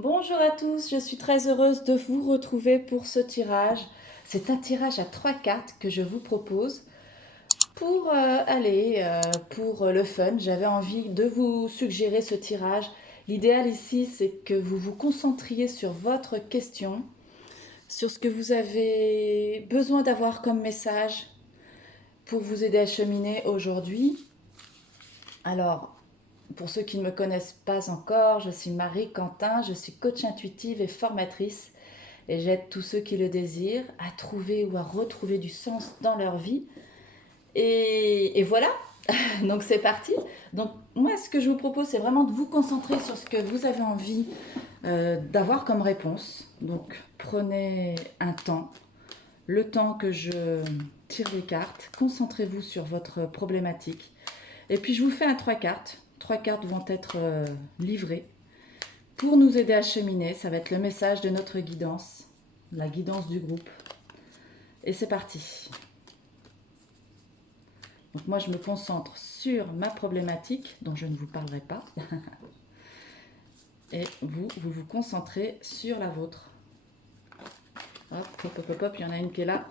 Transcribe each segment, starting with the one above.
Bonjour à tous, je suis très heureuse de vous retrouver pour ce tirage. C'est un tirage à 3 cartes que je vous propose pour pour le fun. J'avais envie de vous suggérer ce tirage. L'idéal ici, c'est que vous vous concentriez sur votre question, sur ce que vous avez besoin d'avoir comme message pour vous aider à cheminer aujourd'hui. Alors, pour ceux qui ne me connaissent pas encore, je suis Marie Quentin, je suis coach intuitive et formatrice et j'aide tous ceux qui le désirent à trouver ou à retrouver du sens dans leur vie. Et voilà, donc c'est parti. Donc moi, ce que je vous propose, c'est vraiment de vous concentrer sur ce que vous avez envie d'avoir comme réponse. Donc prenez un temps, le temps que je tire les cartes, concentrez-vous sur votre problématique. Et puis je vous fais un 3 cartes. 3 cartes vont être livrées pour nous aider à cheminer. Ça va être le message de notre guidance, la guidance du groupe. Et c'est parti. Donc moi je me concentre sur ma problématique dont je ne vous parlerai pas. Et vous vous concentrez sur la vôtre. Hop, hop, hop, hop, hop, il y en a une qui est là.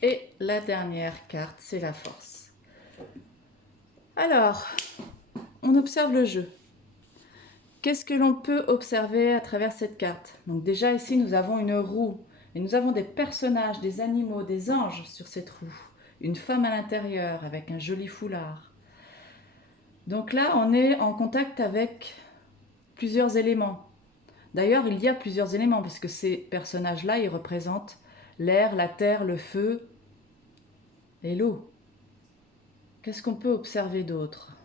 Et la dernière carte, c'est la force. Alors, on observe le jeu. Qu'est-ce que l'on peut observer à travers cette carte? Donc déjà ici, nous avons une roue. Et nous avons des personnages, des animaux, des anges sur cette roue. Une femme à l'intérieur avec un joli foulard. Donc là, on est en contact avec plusieurs éléments. D'ailleurs, il y a plusieurs éléments, parce que ces personnages-là, ils représentent l'air, la terre, le feu et l'eau. Qu'est-ce qu'on peut observer d'autre?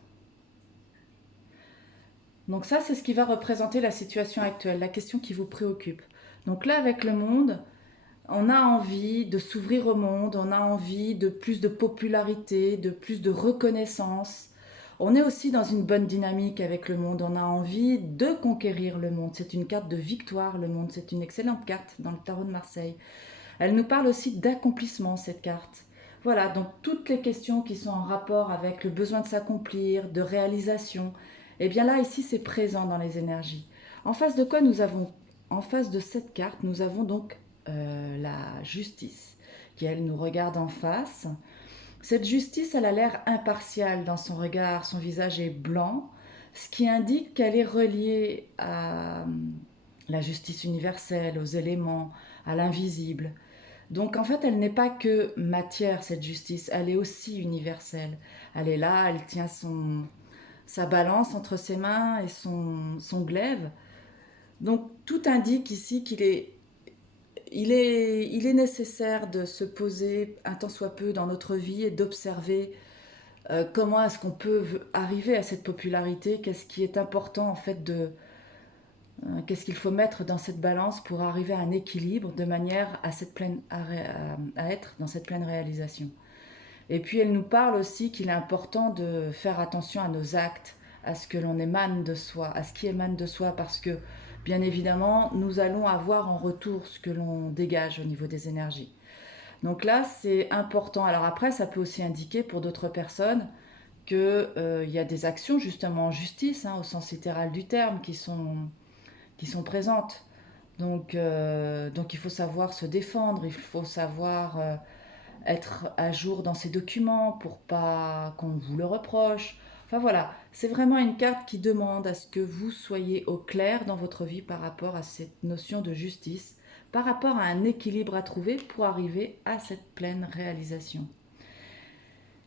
Donc ça, c'est ce qui va représenter la situation actuelle, la question qui vous préoccupe. Donc là, avec le monde, on a envie de s'ouvrir au monde, on a envie de plus de popularité, de plus de reconnaissance. On est aussi dans une bonne dynamique avec le monde, on a envie de conquérir le monde. C'est une carte de victoire, le monde, c'est une excellente carte dans le tarot de Marseille. Elle nous parle aussi d'accomplissement, cette carte. Voilà, donc toutes les questions qui sont en rapport avec le besoin de s'accomplir, de réalisation, et bien là, ici, c'est présent dans les énergies. En face de quoi nous avons, en face de cette carte, nous avons donc la justice, qui elle nous regarde en face. Cette justice, elle a l'air impartiale dans son regard, son visage est blanc, ce qui indique qu'elle est reliée à la justice universelle, aux éléments, à l'invisible. Donc en fait, elle n'est pas que matière, cette justice, elle est aussi universelle. Elle est là, elle tient sa balance entre ses mains et son glaive. Donc tout indique ici il est nécessaire de se poser un tant soit peu dans notre vie et d'observer comment est-ce qu'on peut arriver à cette popularité, qu'est-ce qui est important en fait qu'est-ce qu'il faut mettre dans cette balance pour arriver à un équilibre de manière à être dans cette pleine réalisation. Et puis elle nous parle aussi qu'il est important de faire attention à nos actes, à ce que l'on émane de soi, à ce qui émane de soi, parce que bien évidemment, nous allons avoir en retour ce que l'on dégage au niveau des énergies. Donc là, c'est important. Alors après, ça peut aussi indiquer pour d'autres personnes qu'il y a des actions justement en justice, hein, au sens littéral du terme, qui sont présentes. Donc il faut savoir se défendre, il faut savoir être à jour dans ses documents pour pas qu'on vous le reproche. Enfin voilà, c'est vraiment une carte qui demande à ce que vous soyez au clair dans votre vie par rapport à cette notion de justice, par rapport à un équilibre à trouver pour arriver à cette pleine réalisation.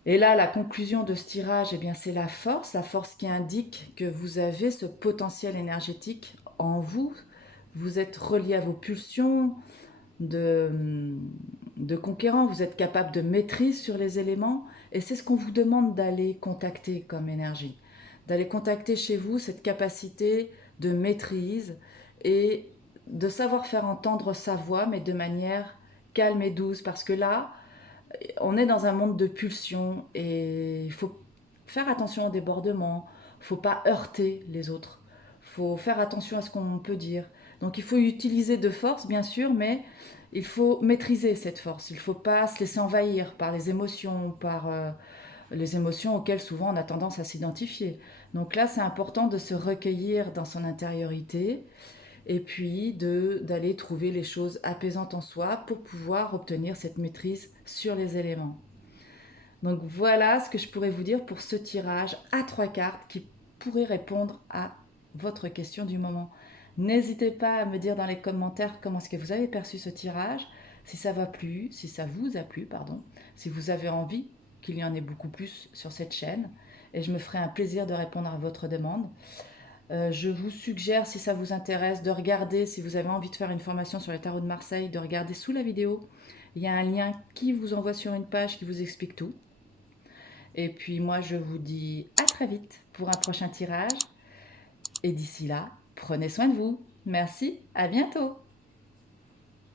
Et là, la conclusion de ce tirage, eh bien, c'est la force qui indique que vous avez ce potentiel énergétique en vous. Vous êtes relié à vos pulsions de, de conquérant, vous êtes capable de maîtrise sur les éléments, et c'est ce qu'on vous demande d'aller contacter comme énergie. D'aller contacter chez vous cette capacité de maîtrise et de savoir faire entendre sa voix, mais de manière calme et douce, parce que là, On est dans un monde de pulsions et il faut faire attention aux débordements, il ne faut pas heurter les autres, il faut faire attention à ce qu'on peut dire. Donc il faut utiliser de force, bien sûr, mais il faut maîtriser cette force. Il ne faut pas se laisser envahir par les émotions auxquelles souvent on a tendance à s'identifier. Donc là, c'est important de se recueillir dans son intériorité et puis d'aller trouver les choses apaisantes en soi pour pouvoir obtenir cette maîtrise sur les éléments. Donc voilà ce que je pourrais vous dire pour ce tirage à 3 cartes qui pourrait répondre à votre question du moment. N'hésitez pas à me dire dans les commentaires comment est-ce que vous avez perçu ce tirage, si ça va plu, si ça vous a plu, pardon, si vous avez envie qu'il y en ait beaucoup plus sur cette chaîne, et je me ferai un plaisir de répondre à votre demande. Je vous suggère, si ça vous intéresse, de regarder, si vous avez envie de faire une formation sur les tarots de Marseille, de regarder sous la vidéo. Il y a un lien qui vous envoie sur une page qui vous explique tout. Et puis moi, je vous dis à très vite pour un prochain tirage. Et d'ici là, prenez soin de vous. Merci, à bientôt.